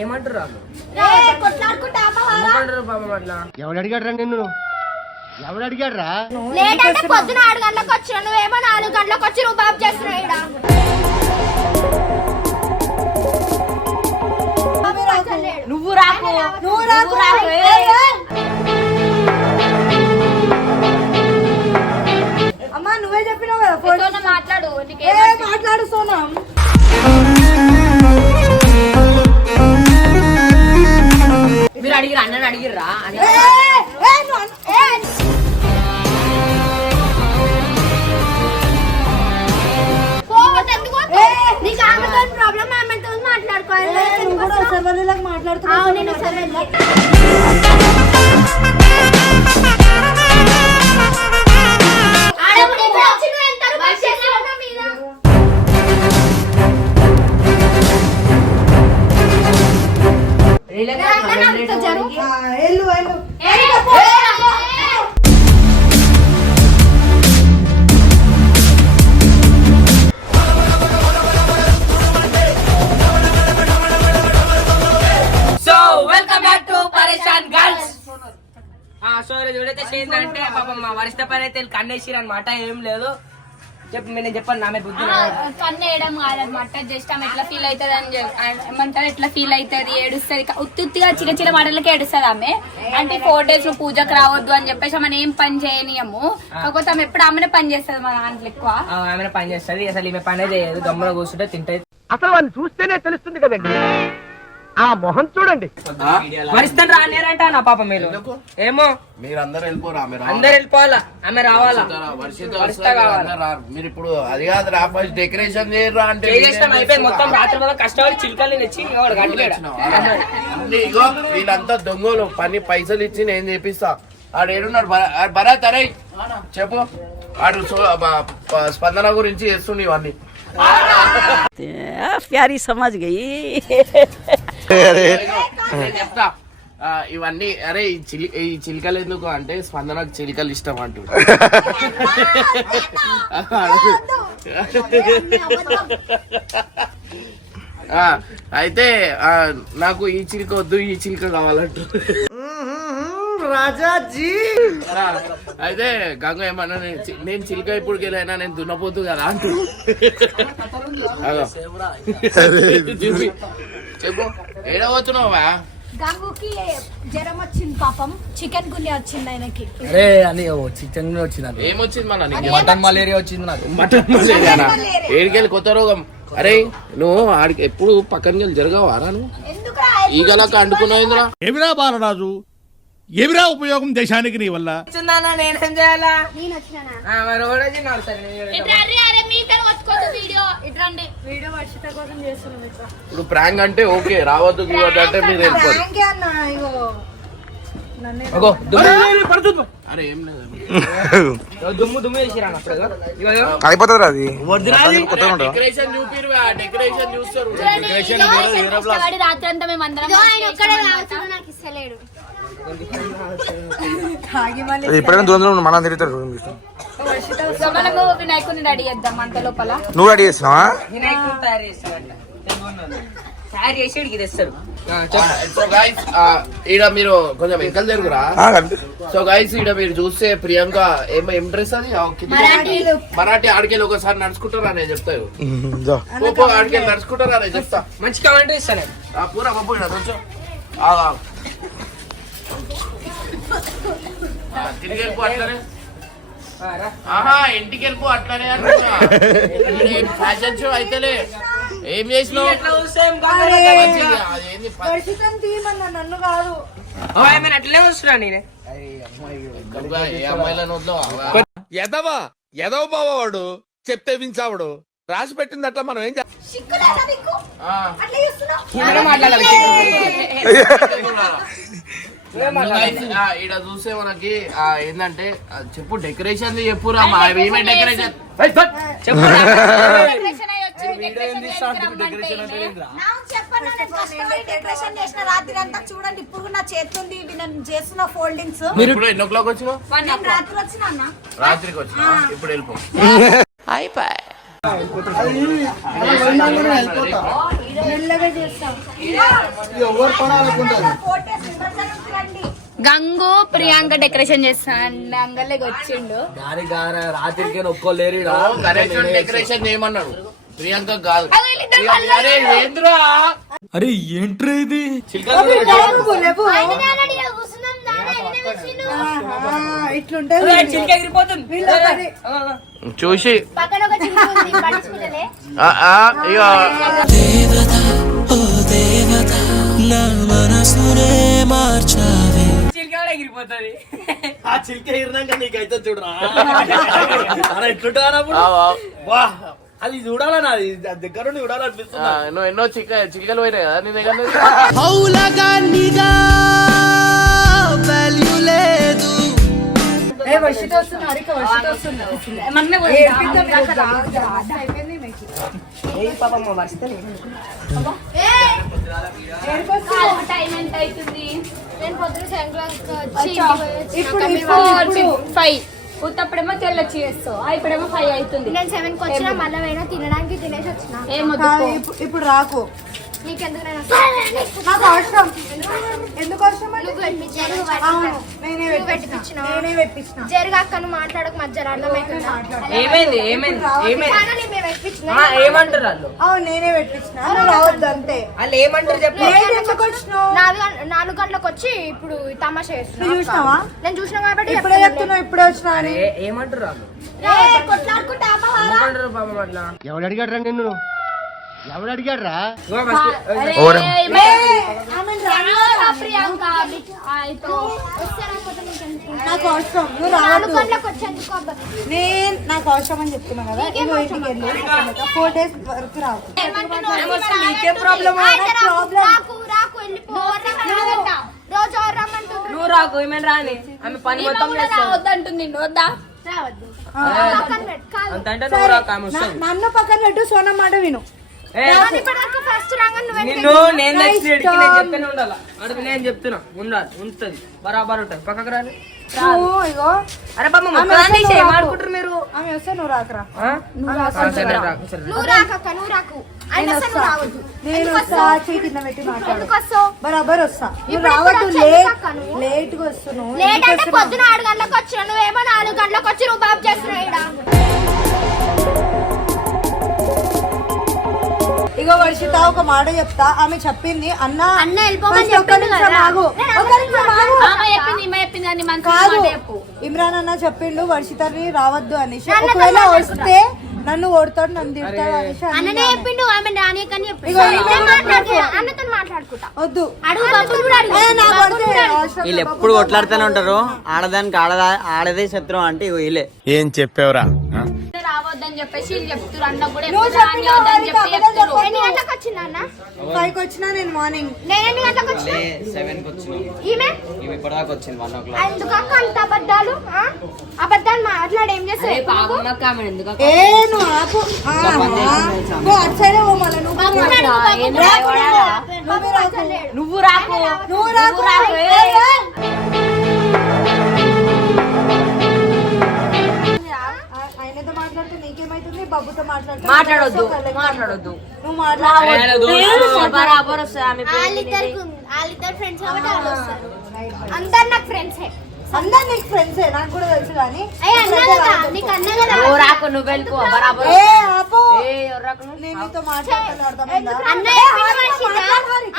ఏమంటారు ఎవడు అడిగాడు నిన్ను ఎవడు అడిగాడు రా పొద్దున 6 గంటలకు వచ్చిన నువ్వేమో 4 గంటలకు వచ్చి నువ్వు బాబు చేస్తున్నావు నువ్వు రాకు అమ్మా నువ్వే చెప్పినావు కదా మాట్లాడు మాట్లాడు సోనం మీరు అడిగిరా అన్నని అడిగిర్రా ప్రాబ్లం మాట్లాడుకోవాలి మాట్లాడుతున్నావు అంటే పాపం మా వరిష్ట పని అయితే కన్నేసిరు అనమాట. ఏం లేదు చెప్పు నేను చెప్పాను నా మీద బుద్ధి కన్ను వేయడం కాదనమాట. జస్ట్ ఆమె ఎట్లా ఫీల్ అవుతుంది అని ఏమంటారు ఎట్లా ఫీల్ అవుతుంది ఏడుస్తుంది ఉత్తిగా చిన్న చిన్న మాటలకి ఏడుస్తుంది ఆమె. అంటే 4 days నువ్వు పూజకు రావద్దు అని చెప్పేసి ఆమె ఏం పని చేయనియము. కాకపోతే ఆమె ఎప్పుడు ఆమెనే పని చేస్తుంది మా దాంట్లో ఎక్కువ ఆమె పని చేస్తుంది. అసలు ఈమె పనే చేయదు, గమ్మున కూర్చుంటే తింటే. అసలు వాళ్ళు చూస్తేనే తెలుస్తుంది కదండి ఆ మొహం చూడండి. వరిస్తాను రానేరంట నా పాప మీరు ఏమో మీరందరూ వెళ్ళిపోరా అందరు వెళ్ళిపోవాలా ఆమె రావాలా మీరు ఇప్పుడు అది కాదు రా ఫస్ట్ డెకరేషన్ చేయరా అంటే అయిపోయింది మొత్తం. రాత్రి మొత్తం కష్టపడి చిలుకల్ని తెచ్చి ఇగో వీళ్ళంతా దొంగలు పని పైసలు ఇచ్చి నేను చేపిస్తా. ఆడు ఏడున్నాడు భరత్ అరే చెప్పు ఆడు స్పందన గురించి చేస్తుండే ఇవన్నీ ప్యారీ సమాజ్ గయి చెప్తా ఇవన్నీ. అరే ఈ చిలుకలు ఎందుకు అంటే స్పందనకు చిలుకలు ఇష్టం అంటూ అయితే నాకు ఈ చిలుక వద్దు ఈ చిలుక కావాలంటూ రాజాజీ. అయితే గంగ ఏమన్నా నేను చిలుక ఇప్పుడు వెళ్ళైనా నేను దున్నపోతు కదా అంటూ చెప్పు ఏడవతున్నావా? గంగుకి జ్వరం వచ్చింది పాపం, చికెన్ గున్యా వచ్చింది ఆయనకి. చికెన్ వచ్చింది. ఏమొచ్చింది మన మటన్ మలేరియా వచ్చింది నాకు. మటన్ మలేరియానా? ఏడికెళ్ళి కొత్త రోగం. అరే నువ్వు ఆడికి ఎప్పుడు పక్కన వెళ్ళి జరగవారా? నువ్వు ఈగలాక అంటుకున్నాయిందిరా. ఏమిరా బాలరాజు, ఏమిరా ఉపయోగం దేశానికి నీ వల్ల? నేనేం చేయాలా? ఇప్పుడు ప్రాంక్ అంటే ఓకే, రావద్దు గివద్దు అంటే మీరు వెళ్ళిపోదు. అరే ఏం లేదు దుమ్ము దుమ్ము వేసిరా అయిపోతుంది అది. డెకరేషన్ చూపిరు, డెకరేషన్ చూస్తారు. రాత్రి అంతా మేము అందరం ఇప్పుడైనా దూరం మనం తిరుగుతారు. మనము వినాయకుడిని రెడీ చేద్దాం అంత లోపల. నువ్వు రెడీ చేస్తున్నావా? వినాయకుడు తయారు చేసి ఇడికి తెస్తారు. సో గైస్ ఈడ మీరు కొంచెం వెంకలు జరుగురా. సో గైస్ ఈడ మీరు చూస్తే ప్రియాంక ఏం డ్రెస్ అది మరాఠీ ఆడికెళ్ళి ఒకసారి నడుచుకుంటారా నేను చెప్తాను. ఆడికెళ్ళి నడుచుకుంటారా నేను చెప్తా. మంచి కామెంట్ ఇస్తాను. పూరా పప్పు ఈడ కొంచెం తిరిగి వెళ్ళిపో అట్లనే. ఇంటికి వెళ్ళిపో అట్లనే అంటున్నా. ఫ్యాషన్ షో అయితేలే ఏం చేసినావు? నన్ను కాదు అట్లనే వస్తున్నా నేనే. ఎదవా ఎదవ బావాడు చెప్తే వించావాడు రాసి పెట్టింది అట్లా మనం ఏం ఈడ చూస్తే మనకి ఏంటంటే చెప్పు డెకరేషన్ చెప్పురా. ఏమే డెకరేషన్ రాత్రి అంతా చూడండి. ఇప్పుడు నా చేతుంది నేను చేస్తున్న ఫోల్డింగ్స్. ఇప్పుడు ఎన్నో క్లాక్ వచ్చినావు? రాత్రి వచ్చిన రాత్రికి వచ్చినా. ఇప్పుడు వెళ్ళిపో. మెల్లగా గంగు ప్రియాంక డెకరేషన్ చేస్తా అంగల్లోకి వచ్చిండు. రాత్రికి ఒక్కోలేరు గణేష్ డెకరేషన్ చేయమన్నాడు, ప్రియాంక కాదు. అరే ఏంద్రా, అరే ఏంట్రా ఇది చిలిక ఎగిరిపోతుంది. చూసి చిలిక కూడా ఎగిరిపోతుంది. ఆ చిలిక ఎగిరినాక నీకైతే చూడరా ఎట్లుంటా అది చూడాలన్నా, అది దగ్గర నుండి చూడాలనిపిస్తుంది. నువ్వు ఎన్నో చికెలు పోయినాయి కదా నీ దగ్గర టైం ఎంత అవుతుంది? నేను పొద్దున ఇప్పుడు 5 ఉత్తప్పుడేమో తెల్లొచ్చి చేస్తావు, ఇప్పుడేమో 5 అవుతుంది. నేను 7కి వచ్చినా మళ్ళీ పోయినా తినడానికి తినేసి వచ్చిన. ఇప్పుడు రాకు, నీకెందుకు నేను నాకు అవసరం. ఎందుకు అవసరం? నువ్వు పెట్టించాను, నేనే పెట్టించిన. జరగక్కను మాట్లాడక మధ్యలో అర్థమవుతుందా? ఏమైంది ఏమైంది ఏమైంది మేము పెట్టించిన ఏమంటారు వాళ్ళు? అవును నేనే పెట్టించిన, నువ్వు రావద్దు అంతే. వాళ్ళు ఏమంటారు చెప్పు. ఎందుకు వచ్చినావు? 4 గంటలకు వచ్చి ఇప్పుడు తమాషా చేస్తున్నా. నువ్వు చూసినావా? నేను చూసిన కాబట్టి ఇప్పుడే చెప్తున్నావు, ఇప్పుడే వచ్చినా అని. ఏమంటారు వాళ్ళు? కొట్లాడుకుంటా ఏమంటారు పాపం అట్లా? ఎవడు అడిగాడ్రా నిన్ను? ఎవడు అడిగాడ్రా? ప్రియాంక నాకు అవసరం, నువ్వు రావద్దు. నాకు అవసరం అని చెప్తున్నా కదా. ఇగో ఇంటికి వెళ్ళి 4 days వరకు రావు. నీకేం ప్రాబ్లం? రోజు రమ్మంటున్నారు. నువ్వు రాకు, ఏమైనా రాని. ఆమె పని మొత్తం చేస్తావు. వద్దంటుంది, నిన్ను వద్దా? రావద్దు. అంత అంటే నువ్వు రాకు, ఆమె వస్తుంది. నన్ను పక్కన పెట్టు, సోనా మాట విను. ఫస్ట్ రాగా నిన్ను నేను తెచ్చినడికి నేను చెప్తూనే ఉండాలా. అడుగు నేను చెప్తున్నా ఉండాలి, ఉంటది బరాబర్ ఉంటది. పక్కకు రాని. ఇగో అరే బాబు ఏమాడుకుంటారు మీరు? ఆమె వస్తే నువ్వు రాకరా. సరే రాకు, సరే. నువ్వు రాకక్క, నువ్వు రాకు. అయినా సరే నువ్వు రావద్దు. నేను వస్తా, చేయి కింద పెట్టి మాట్లాడు. ఎందుకు వస్తావు? బరాబర్ వస్తా. నువ్వు ఇప్పుడు రావద్దు, వచ్చి ఎందుకక్క నువ్వు? లేట్ గా వస్తున్నావు. లేట్ అంటే పొద్దున 6 గంటలకు వచ్చిన, నువ్వేమో 4 గంటలకు వచ్చి నువ్వు బాబు చేస్తున్నావు ఈడ. ఇగో వర్షిత ఒక మాట చెప్తా, ఆమె చెప్పింది అన్న అన్న వెళ్ళిపోమని first ఒక్క చెప్పిండు నిమిషం కదా. ఆగు. ఒక్క నిమిషం ఆగు. చెప్పింది అని మంచి కాదు, మాట చెప్పు. ఇమ్రాన్ అన్న చెప్పిండు వర్షితని రావద్దు అనేసి. నన్ను ఒకవేళ తొందరగా వస్తే నన్ను ఓడతాడు, నన్ను తిడతాడు అనేసి అన్ననే అన్నాడు. చెప్పిండు, ఆమె రానియకని చెప్పిండు. ఇగో ఈమె నేను మాట్లాడుతున్నా, అన్నతో మాట్లాడుకుంటా. వద్దు. అడుగు బాబుని కూడా అడుగు. నాకు బాబుని కూడా అడుగు. అవసరం వీళ్ళు లేదు. ఎప్పుడు కొట్లాడుతూనే ఉంటారు. ఆడదానికి ఆడదే శత్రువు అంటే ఇగో వీళ్ళే. ఏం చెప్పావురా? రావద్దని చెప్పేసి వీళ్ళు చెప్తున్నారు. అన్న కూడా నువ్వు ఎప్పుడు రానివద్దని చెప్పి చెప్తున్నారు. ఎన్ని గంటలకు వచ్చిందా అన్న? 5కి వచ్చినా నేను మార్నింగ్. నేను ఎన్ని గంటలకు వచ్చినా? 7కి వచ్చినాం. ఈమె ఇప్పటిదాకా వచ్చింది 1 o'clock. ఎందుకక్క అంత అబద్ధాలు? ఆ? అబద్ధాలు మాట్లాడి ఏం చేస్తావు? ఏ నువ్వు ఆపు. నువ్వు అటు సైడే పో మళ్ళీ. నువ్వు రాకు. నువ్వు రాకు. నువ్వు రాకు. ఆయనతో మాట్లాడితే నీకేమైతుంది? బబ్బుతో మాట్లాడితే మాట్లాడొద్దు నీకు మాట్లాడొద్దు. నువ్వు మాట్లాడవద్దు. బరాబర్ వస్తుంది ఆమె. వాళ్ళిద్దరు ఫ్రెండ్స్ కాబట్టి వాళ్ళు వస్తారు. అందరు నాకు ఫ్రెండ్సే. అందరు నీకు ఫ్రెండ్సే, నాకు కూడా తెలుసు కానీ. అయ్యి అన్నా కదా, నీకు అన్నా కదా. నువ్వు రాకు, నువ్వు వెళ్ళిపో బరాబర్. ఏ ఆపు. రాకు. నేను నీతో మాట్లాడతాను, అర్థమైందా? అన్నయ్య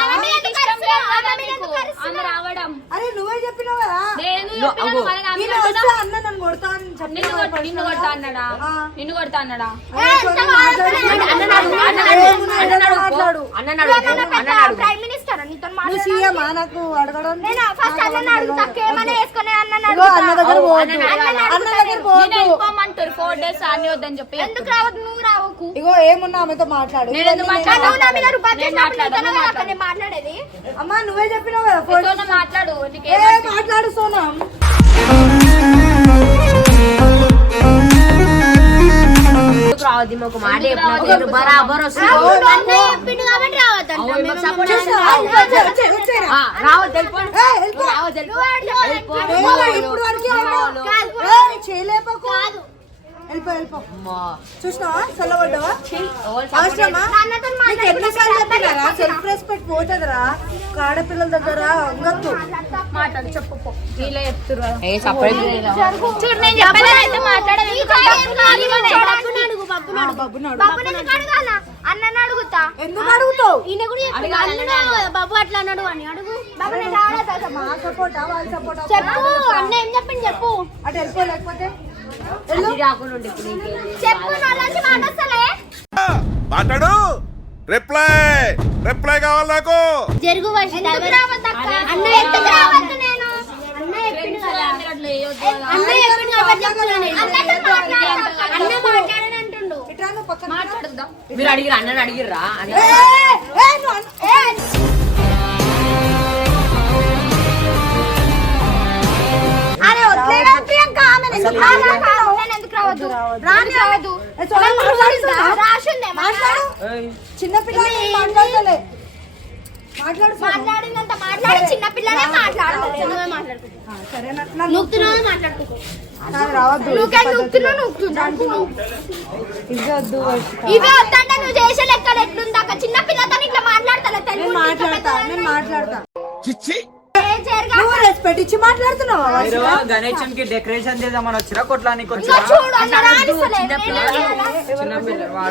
ఆమె మీద ఎందుకు అరుస్తున్నావు? ఆమె మీద ఎందుకు ఆమె అరుస్తున్నావు? రావడం అరే నువ్వే చెప్పినావు కదా. నేను చెప్పినాను, మళ్ళీ నా మీద ఈయన వస్తే అన్న నన్ను కొడతా అని నిన్ను కొడతా అన్నాడా? నిన్ను కొడతా అన్నాడా? ప్రైమ్ మినిస్టర్ నీతో నువ్వు సీఎమా? నాకు అడగడం. నేను ఫస్ట్ అన్న అడుగుతా, ఏమైనా వేసుకునే అన్న ఇగో అన్న దగ్గర పోవద్దు. అన్న దగ్గర పోవద్దు. వెళ్ళిపోమంటారు 4 days ఆని వద్దని చెప్పి. ఎందుకు రావద్దు? నువ్వు రావకు. ఇగో ఏమున్నా ఆమెతో మాట్లాడు. నేను ఎందుకు మాట్లాడను? నువ్వు నా మీద రూపాయి నేను చేసినప్పుడు మాట్లాడను, నీతోనే కదా అక్క నేను మాట్లాడేది. అమ్మా నువ్వే చెప్పినావు కదా. ఫోన్ నీతోనే మాట్లాడు. మాట్లాడు సోనా. రావద్దు ఒక మాట చెప్పినట్టు బరాబర్ వస్తుంది. అవును, అన్నయ్య చెప్పిండు కాబట్టి రావద్దంట. రావద్దు వెళ్ళిపోండి. ఇప్పుడు వరకు చేయలేపకు. వెళ్ళిపో వెళ్ళిపో. చూసినావా చల్లబడ్డావా? అవసరమా? నీకు ఎన్నిసార్లు చెప్పినా సెల్ఫ్ రెస్పెక్ట్ పోతుందిరా ఆడపిల్లల దగ్గర అంగత్తు మాట్లాడు చెప్పు పో. వీళ్ళే చెప్తున్నారు ఏ సపరేట్ చూడు నేను చెప్పలేదైతే మాట్లాడదు అన్నని అడుగుతా ఎందుకు అడుగుతావు ఈయన కూడా చెప్పిండు. అన్నాడు, బాబు అట్లా అన్నాడు అని అడుగు బాబు నేను రాలేదు. మా సపోర్టా వాళ్ళ సపోర్టా చెప్పు అన్న ఏం చెప్పింది చెప్పు అటు వెళ్ళిపోలేకపోతే రాకుండా చెప్పు అలాంటి మాట వస్తలే మాట్లాడు రిప్లై కావాలి నాకు. జరుగు అన్న ఎందుకు రావద్దు నేను అన్న చెప్పిండు కదా అన్న చెప్పిండు కాబట్టి చెప్తున్నా నేను. అన్న మాట్లాడని అంటుండు ఇట్లా నువ్వు పక్కన మాట్లాడుద్దాం మీరు అడిగిరా అన్నని అడిగిర్రా అరే వదిలేరా ప్రియాంక ఆమెను ఎందుకు రావద్దు రావద్దు రాసిందే మాట్లాడు చిన్న పిల్లలు మాట్లాడతలే మాట్లాడినంత మాట్లాడి చిన్న పిల్లనే మాట్లాడు నువ్వే మాట్లాడుకో సరేనా నూకుతున్నావు మాట్లాడుకో రావద్దు ఇవ్వద్దు ఇవే వద్దంటే నువ్వు చేసే లెక్కలు ఎట్లుందాక చిన్న పిల్లతో ఇట్లా మాట్లాడతా నేను మాట్లాడతా చిచ్చి నువ్వు రెస్పెక్ట్ ఇచ్చి మాట్లాడుతున్నావా గణేశం కి డెకరేషన్ చేద్దామని వచ్చిరా కొట్లానికి చూడు అన్న రానిస్తలే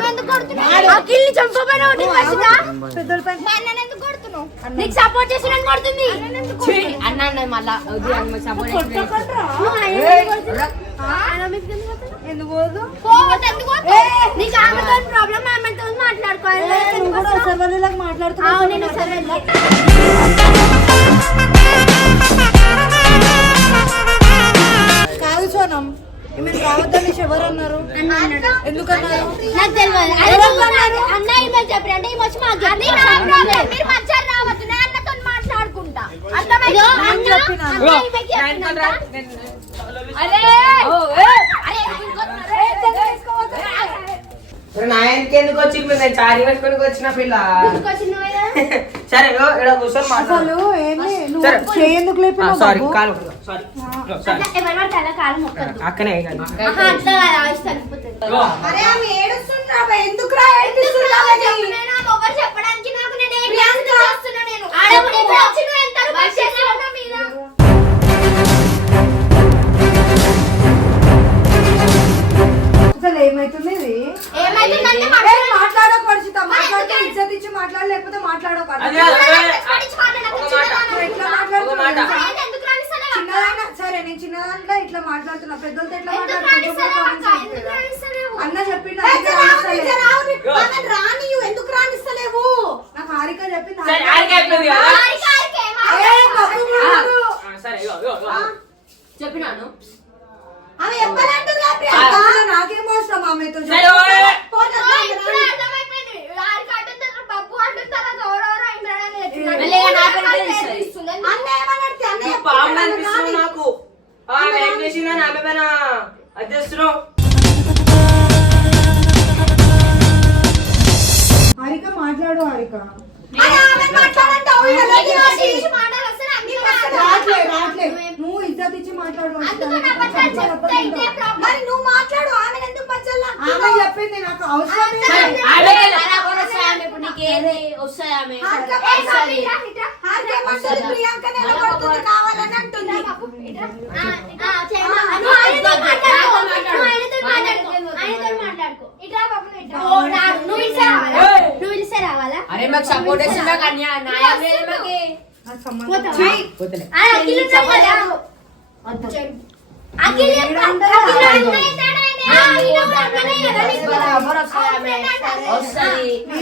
ఎందుకు కొడుతున్నావు ఆ కిల్లి చంపబోయినా ఒకటి వచ్చిందా పెద్దలపై మా అన్నని ఎందుకు కొడుతున్నావు నీకు సపోర్ట్ చేసి నన్ను కొడుతుంది అన్న అన్న మళ్ళా సపోర్ట్ ఎందుకు పోదు పోవద్దు ఎందుకు పోతావు? నీకు ఆమెతో ప్రాబ్లం ఆమెతో మాట్లాడుకోవాలి నువ్వు కూడా ఒకసారి వాళ్ళలాగా మాట్లాడుతున్నావు నేను సరే కాదు సోనం ఈమెను రావద్దని ఎవరు అన్నారు ఎందుకన్నారు నాకు తెలియదు అన్న ఈమెయిల్ చెప్పారు అంటే ఈమె వచ్చి మాకు మీరు మధ్య రావద్దు నేను అన్నతో మాట్లాడుకుంటా అర్థమైందా? అన్న ఈమెకి చెప్పిందంట. అరే నా ఆయనకి ఎందుకు వచ్చింది నేను చారీ పెట్టుకుని వచ్చిన పిల్ల తీసుకొచ్చినావు కదా? సరే ఇక్కడ కూర్చొని మాట్లాడు అసలు ఏమి నువ్వు చేయందుకు లేపినావు సారీ బాబు? కాలు సారీ అట్లా ఎవరి పడితే అలా కాలు మొక్కద్దు. అక్కనే కాదు ఆహా, అట్లా కాదు, ఆయుష్ తగ్గిపోతుంది. అరే ఆమె ఏడుస్తుండ్రా ఎందుకు నేను ఆ మొగలు చెప్పడానికి నాకు నేను ఏం చేస్తున్నా నేను ఆడప్పుడు ఇప్పుడు వచ్చి నువ్వు ఎంత రూపాయలు చేసావు నా మీద? అసలు ఏమైతుంది ఇది ఏమైతుందంటే మాట్లాడక పరిచిత మాట్లాడితే ఇజ్జత్ ఇచ్చి మాట్లాడ లేకపోతే మాట్లాడక ఎట్లా మాట్లాడుతున్నా చిన్నదాన్ని సరే నేను చిన్నదాంట్లో ఇట్లా మాట్లాడుతున్నా పెద్దలతో ఎట్లా మాట్లాడుతున్నా అన్న చెప్పిండు రాని ఎందుకు రానిస్తలేవు నాకు హారిక చెప్పింది సరే చెప్పినాను ఆమె ఎవ్వరంటున్నా నాకేం అవసరం ఆమెతో నాకు ఆమె ఏం చేసిందని ఆమె పైన అధ్యక్షుడు హారిక మాట్లాడు హారిక నువ్వు ఇజ్జత్ ఇచ్చి మాట్లాడు మరి నువ్వు మాట్లాడు ఆమె ఎందుకు పచ్చల్లా ఆమె చెప్పింది నాకు అవసరం ఇప్పుడు నీకేది వస్తాయి ఆమె ప్రియాంక కావాలని అంటుంది నువ్వు పిలిస్తే రావాలా? అరే మాకు సపోర్ట్ చేసిన కన్యా న్యాయం లేదు మాకి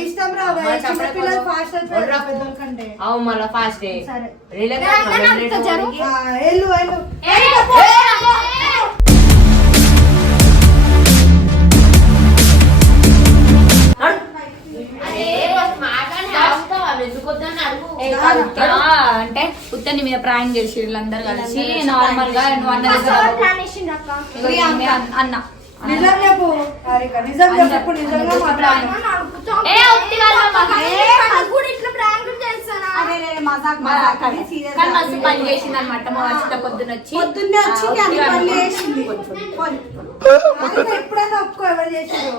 ఇష్టం రావాలి ఫాస్ట్ అయిపోయారు కంటే అవు మళ్ళా ఫాస్ట్ వెళ్ళు వెళ్ళు అంటే ఉత్తని మీద ప్రాంక్ చేసి వీళ్ళందరూ కలిసి నార్మల్ గా నువ్వు అన్న నిజం చెప్పు హారిక నిజం చెప్పు నిజంగా మాట్లాడు పని చేసింది అనమాట మా వచ్చిన పొద్దునొచ్చి పొద్దున్నే వచ్చి అన్ని పనులు చేసింది ఎప్పుడైనా ఒప్పుకో ఎవరు చేసారు